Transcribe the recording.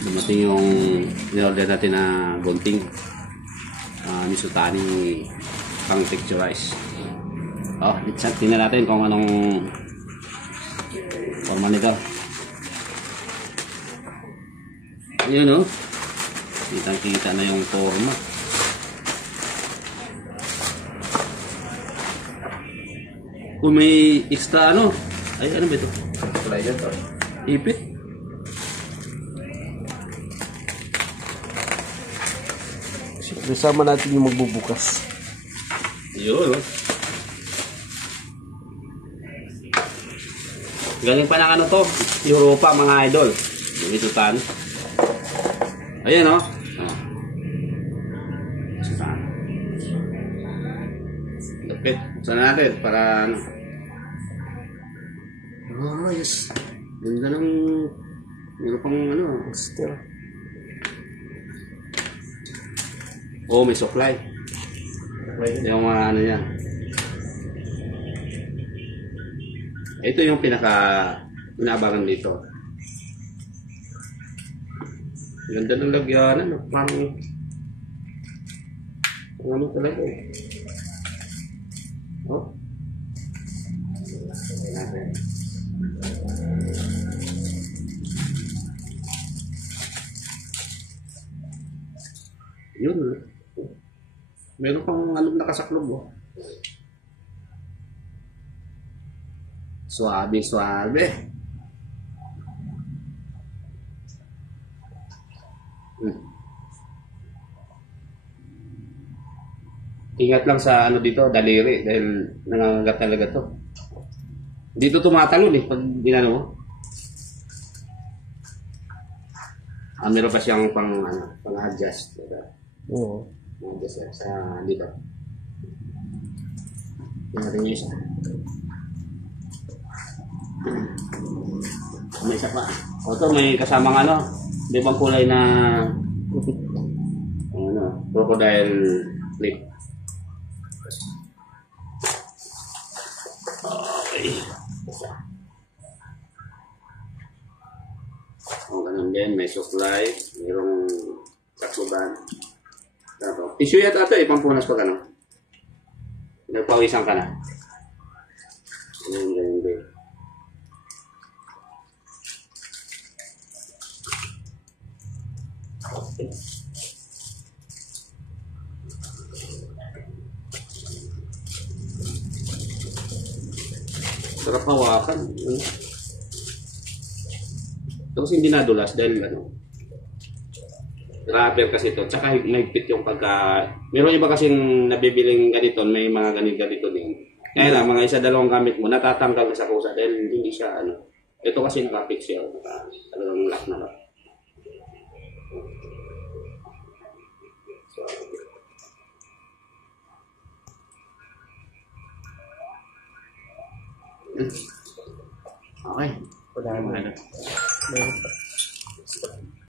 Dumating yung in-order natin na gunting. Misutani pang texturize. Tingnan natin kung anong forma nito. Ayun, kitang-kita na yung forma. Kung may extra ano ba ito? Slider to. Ipit. Kasama natin yung magbubukas. Yun. Galing pa ng ano to, Europa mga idol. Yung itutan. Ayan Itutan. Lapit. Saan natin para ano. Yes. Ganda ng meron pang ano. Still. May supply. Yung mga ano yan. Ito yung pinaabangan dito. Ganda ng lagyanan. Parang ano talaga Yun. Meron pang nakasaklob Suabe. Ingat lang sa dito, daliri dahil nangangagat talaga to. Dito tumatalon pag dinano mo. Meron pa siyang pang-adjust. Oo. Adjust sa dito. Tingnan niyo isa. May isa pa. Ito may kasamang di bang kulay na crocodile clip. Okay. Ganun din, may supply, mayroong taksuban. Issue yata ito, pampunas pa nagpawisan ka na. Ganun din. Okay. Sarap hawakan. Tapos hindi nadulas dahil rubber kasi ito. Tsaka mahigpit yung meron iba kasing nabibiling ganito, may mga ganito din. Kaya lang, mga isa-dalawang gamit mo, natatanggal sa kusa dahil hindi siya Ito kasi nakapix siya. Talagang lock na lock. Okay. Wala naman.